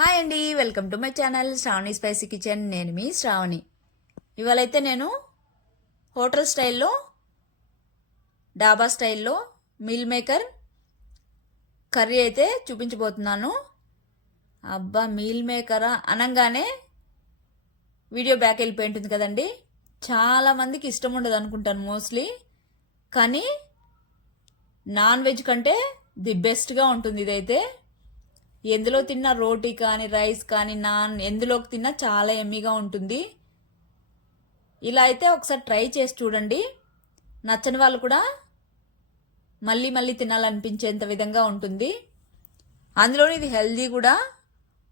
Hi అండి, welcome to my channel Shravani spicy kitchen. నేను మీ శ్రావణి. ఇవాళైతే నేను హోటల్ స్టైల్లో, డాబా స్టైల్లో మీల్ మేకర్ కర్రీ అయితే చూపించబోతున్నాను. అబ్బా, మీల్ మేకరా అనగానే వీడియో బ్యాక్ వెళ్ళిపోయి ఉంటుంది కదండి. చాలామందికి ఇష్టం ఉండదు అనుకుంటాను మోస్ట్లీ, కానీ నాన్ వెజ్ కంటే ది బెస్ట్గా ఉంటుంది ఇదైతే. ఎందులో తిన్నా, రోటీ కానీ రైస్ కానీ నాన్ ఎందులోకి తిన్నా చాలా ఎమ్మీగా ఉంటుంది. ఇలా అయితే ఒకసారి ట్రై చేసి చూడండి. నచ్చని వాళ్ళు కూడా మళ్ళీ మళ్ళీ తినాలనిపించేంత విధంగా ఉంటుంది. అందులోని ఇది హెల్దీ కూడా,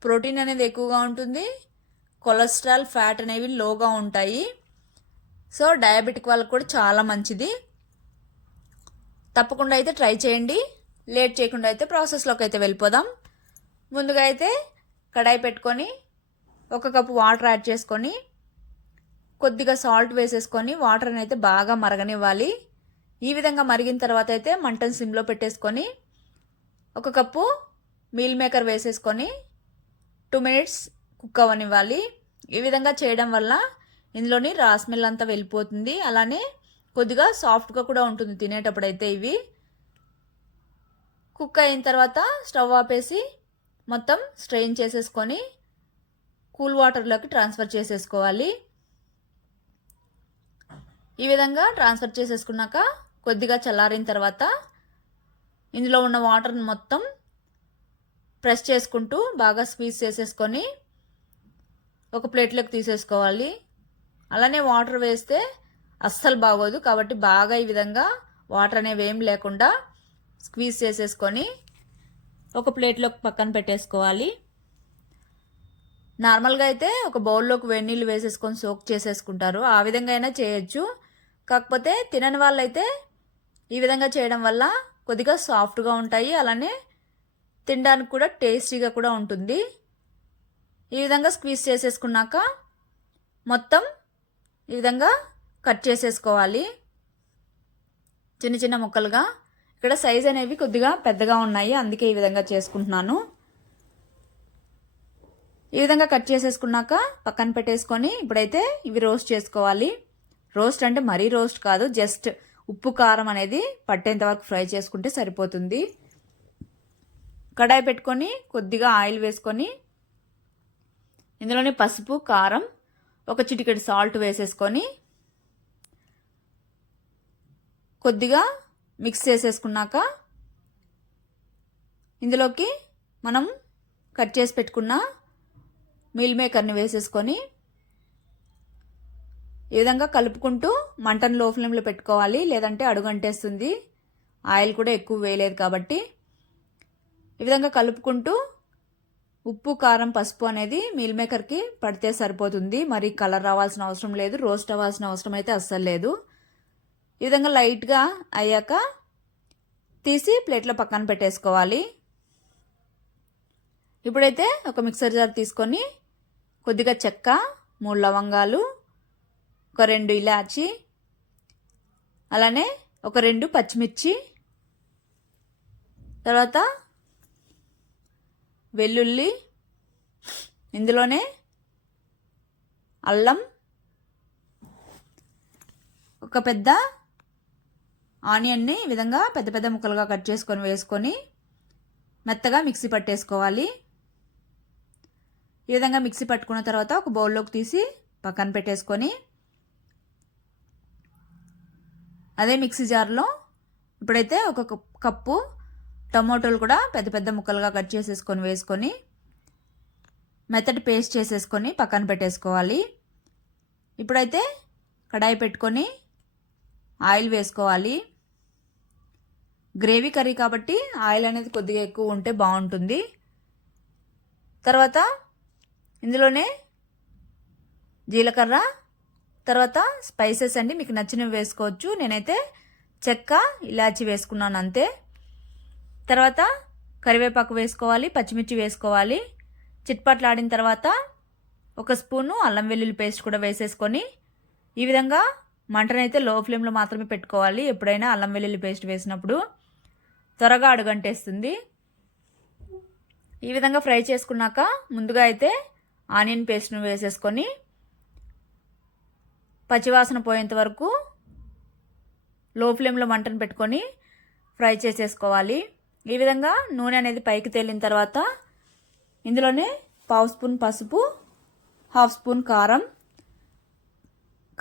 ప్రోటీన్ అనేది ఎక్కువగా ఉంటుంది, కొలెస్ట్రాల్ ఫ్యాట్ అనేవి లోగా ఉంటాయి. సో డయాబెటిక్ వాళ్ళకు కూడా చాలా మంచిది. తప్పకుండా అయితే ట్రై చేయండి. లేట్ చేయకుండా అయితే ప్రాసెస్లోకి అయితే వెళ్ళిపోదాం. ముందుగా అయితే కడాయి పెట్టుకొని 1 కప్పు వాటర్ యాడ్ చేసుకొని కొద్దిగా సాల్ట్ వేసేసుకొని వాటర్ని అయితే బాగా మరగనివ్వాలి. ఈ విధంగా మరిగిన తర్వాత అయితే మంటను సిమ్లో పెట్టేసుకొని 1 కప్పు మీల్ మేకర్ వేసేసుకొని 2 మినిట్స్ కుక్ అవ్వనివ్వాలి. ఈ విధంగా చేయడం వల్ల ఇందులోని రా స్మెల్ అంతా వెళ్ళిపోతుంది. అలానే కొద్దిగా సాఫ్ట్గా కూడా ఉంటుంది తినేటప్పుడు అయితే. ఇవి కుక్ అయిన తర్వాత స్టవ్ ఆపేసి మొత్తం స్ట్రెయిన్ చేసేసుకొని కూల్ వాటర్లోకి ట్రాన్స్ఫర్ చేసేసుకోవాలి. ఈ విధంగా ట్రాన్స్ఫర్ చేసేసుకున్నాక కొద్దిగా చల్లారిన తర్వాత ఇందులో ఉన్న వాటర్ని మొత్తం ప్రెస్ చేసుకుంటూ బాగా స్క్వీజ్ చేసేసుకొని ఒక ప్లేట్లోకి తీసేసుకోవాలి. అలానే వాటర్ వేస్తే అస్సలు బాగోదు, కాబట్టి బాగా ఈ విధంగా వాటర్ అనేవి ఏం లేకుండా స్క్వీజ్ చేసేసుకొని ఒక ప్లేట్లోకి పక్కన పెట్టేసుకోవాలి. నార్మల్గా అయితే ఒక బౌల్లోకి వేడి నీళ్ళు వేసేసుకొని సోక్ చేసేసుకుంటారు. ఆ విధంగా అయినా చేయొచ్చు. కాకపోతే తినని వాళ్ళైతే ఈ విధంగా చేయడం వల్ల కొద్దిగా సాఫ్ట్గా ఉంటాయి, అలానే తినడానికి కూడా టేస్టీగా కూడా ఉంటుంది. ఈ విధంగా స్క్వీజ్ చేసేసుకున్నాక మొత్తం ఈ విధంగా కట్ చేసేసుకోవాలి చిన్న చిన్న ముక్కలుగా. ఇక్కడ సైజ్ అనేవి కొద్దిగా పెద్దగా ఉన్నాయి, అందుకే ఈ విధంగా చేసుకుంటున్నాను. ఈ విధంగా కట్ చేసేసుకున్నాక పక్కన పెట్టేసుకొని ఇప్పుడైతే ఇవి రోస్ట్ చేసుకోవాలి. రోస్ట్ అంటే మరీ రోస్ట్ కాదు, జస్ట్ ఉప్పు కారం అనేది పట్టేంత వరకు ఫ్రై చేసుకుంటే సరిపోతుంది. కడాయి పెట్టుకొని కొద్దిగా ఆయిల్ వేసుకొని ఇందులోనే పసుపు, కారం, ఒక చిటికెడు సాల్ట్ వేసేసుకొని కొద్దిగా మిక్స్ చేసేసుకున్నాక ఇందులోకి మనం కట్ చేసి పెట్టుకున్న మీల్ మేకర్ని వేసేసుకొని ఈ విధంగా కలుపుకుంటూ మంటను లో ఫ్లేమ్లో పెట్టుకోవాలి, లేదంటే అడుగంటేస్తుంది. ఆయిల్ కూడా ఎక్కువ వేయలేదు కాబట్టి ఈ విధంగా కలుపుకుంటూ ఉప్పు, కారం, పసుపు అనేది మీల్ మేకర్కి పడితే సరిపోతుంది. మరి కలర్ రావాల్సిన అవసరం లేదు, రోస్ట్ అవ్వాల్సిన అవసరం అయితే అస్సలు లేదు. ఈ విధంగా లైట్గా అయ్యాక తీసి ప్లేట్లో పక్కన పెట్టేసుకోవాలి. ఇప్పుడైతే ఒక మిక్సర్ జార్ తీసుకొని కొద్దిగా చెక్క, 3 లవంగాలు, ఒక 2 ఇలాచి, అలానే ఒక 2 పచ్చిమిర్చి, తర్వాత వెల్లుల్లి, ఇందులోనే అల్లం, ఒక పెద్ద ఆనియన్ని ఈ విధంగా పెద్ద పెద్ద ముక్కలుగా కట్ చేసుకొని వేసుకొని మెత్తగా మిక్సీ పట్టేసుకోవాలి. ఈ విధంగా మిక్సీ పట్టుకున్న తర్వాత ఒక బౌల్లోకి తీసి పక్కన పెట్టేసుకొని అదే మిక్సీ జార్లో ఇప్పుడైతే ఒక కప్పు టమోటాలు కూడా పెద్ద పెద్ద ముక్కలుగా కట్ చేసేసుకొని వేసుకొని మెత్తటి పేస్ట్ చేసేసుకొని పక్కన పెట్టేసుకోవాలి. ఇప్పుడైతే కడాయి పెట్టుకొని ఆయిల్ వేసుకోవాలి. గ్రేవీ కర్రీ కాబట్టి ఆయిల్ అనేది కొద్దిగా ఎక్కువ ఉంటే బాగుంటుంది. తర్వాత ఇందులోనే జీలకర్ర, తర్వాత స్పైసెస్ అండి, మీకు నచ్చినవి వేసుకోవచ్చు. నేనైతే చెక్క, ఇలాచి వేసుకున్నాను అంతే. తర్వాత కరివేపాకు వేసుకోవాలి, పచ్చిమిర్చి వేసుకోవాలి. చిట్పట్లాడిన తర్వాత 1 స్పూను అల్లం వెల్లుల్లి పేస్ట్ కూడా వేసేసుకొని ఈ విధంగా మంటనైతే లో ఫ్లేమ్లో మాత్రమే పెట్టుకోవాలి. ఎప్పుడైనా అల్లం వెల్లుల్లి పేస్ట్ వేసినప్పుడు త్వరగా అడుగంటేస్తుంది. ఈ విధంగా ఫ్రై చేసుకున్నాక ముందుగా అయితే ఆనియన్ పేస్ట్ను వేసేసుకొని పచ్చివాసన పోయేంత వరకు లో ఫ్లేమ్లో మంటను పెట్టుకొని ఫ్రై చేసేసుకోవాలి. ఈ విధంగా నూనె అనేది పైకి తేలిన తర్వాత ఇందులోనే 1/2 స్పూన్ పసుపు, 1/2 స్పూన్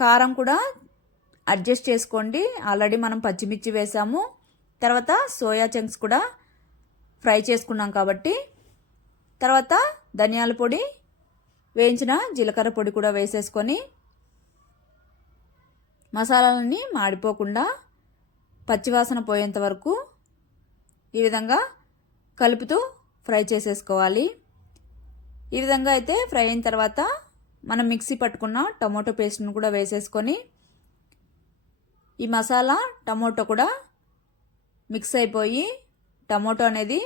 కారం కూడా అడ్జస్ట్ చేసుకోండి. ఆల్రెడీ మనం పచ్చిమిర్చి వేసాము, తర్వాత సోయా చంక్స్ కూడా ఫ్రై చేసుకున్నాం కాబట్టి. తర్వాత ధనియాల పొడి, వేయించిన జీలకర్ర పొడి కూడా వేసేసుకొని మసాలాలన్నీ మాడిపోకుండా పచ్చివాసన పోయేంత వరకు ఈ విధంగా కలుపుతూ ఫ్రై చేసేసుకోవాలి. ఈ విధంగా అయితే ఫ్రై అయిన తర్వాత మనం మిక్సీ పట్టుకున్న టమోటో పేస్ట్ను కూడా వేసేసుకొని ఈ మసాలా టమోటో కూడా మిక్స్ అయిపోయి, టమోటో అనేది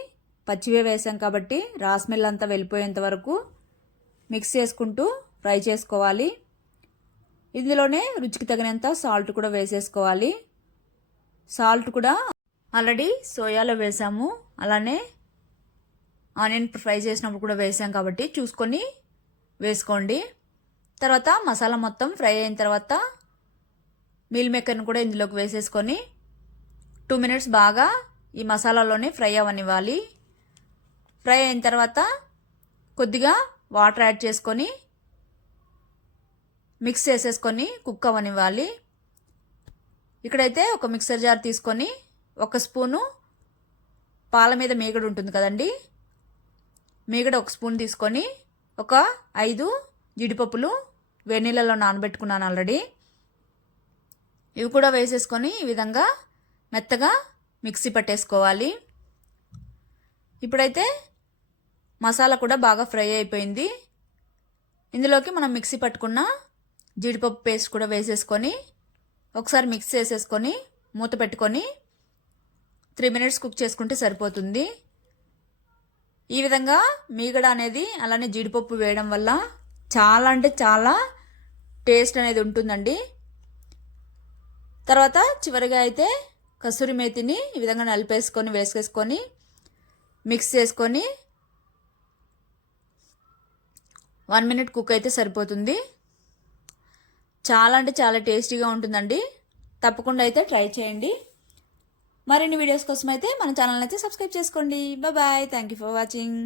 పచ్చివే వేసాం కాబట్టి రా స్మెల్ అంతా వెళ్ళిపోయేంత వరకు మిక్స్ చేసుకుంటూ ఫ్రై చేసుకోవాలి. ఇందులోనే రుచికి తగినంత సాల్ట్ కూడా వేసేసుకోవాలి. సాల్ట్ కూడా ఆల్రెడీ సోయాలో వేసాము, అలానే ఆనియన్ ఫ్రై చేసినప్పుడు కూడా వేసాం కాబట్టి చూసుకొని వేసుకోండి. తర్వాత మసాలా మొత్తం ఫ్రై అయిన తర్వాత మీల్ మేకర్ని కూడా ఇందులోకి వేసేసుకొని 2 మినిట్స్ బాగా ఈ మసాలాలోనే ఫ్రై అవ్వనివ్వాలి. ఫ్రై అయిన తర్వాత కొద్దిగా వాటర్ యాడ్ చేసుకొని మిక్స్ చేసేసుకొని కుక్ అవ్వనివ్వాలి. ఇక్కడైతే ఒక మిక్సర్ జార్ తీసుకొని 1 స్పూను పాల మీద మీగడ ఉంటుంది కదండి, మీగడ 1 స్పూన్ తీసుకొని ఒక 5 జీడిపప్పులు వెన్నీళ్ళలో నానబెట్టుకున్నాను ఆల్రెడీ. ఇవి కూడా వేసేసుకొని ఈ విధంగా మెత్తగా మిక్సీ పట్టేసుకోవాలి. ఇప్పుడైతే మసాలా కూడా బాగా ఫ్రై అయిపోయింది. ఇందులోకి మనం మిక్సీ పట్టుకున్న జీడిపప్పు పేస్ట్ కూడా వేసేసుకొని ఒకసారి మిక్స్ చేసేసుకొని మూత పెట్టుకొని 3 మినిట్స్ కుక్ చేసుకుంటే సరిపోతుంది. ఈ విధంగా మీగడ అనేది అలానే జీడిపప్పు వేయడం వల్ల చాలా అంటే చాలా టేస్ట్ అనేది ఉంటుందండి. తర్వాత చివరిగా అయితే కసూరి మేతిని ఈ విధంగా నలిపేసుకొని వేసేసుకొని మిక్స్ చేసుకొని 1 మినిట్ కుక్ అయితే సరిపోతుంది. చాలా అంటే చాలా టేస్టీగా ఉంటుందండి. తప్పకుండా అయితే ట్రై చేయండి. మరిన్ని వీడియోస్ కోసం అయితే మన ఛానల్ అయితే సబ్స్క్రైబ్ చేసుకోండి. Bye. Thank you for watching.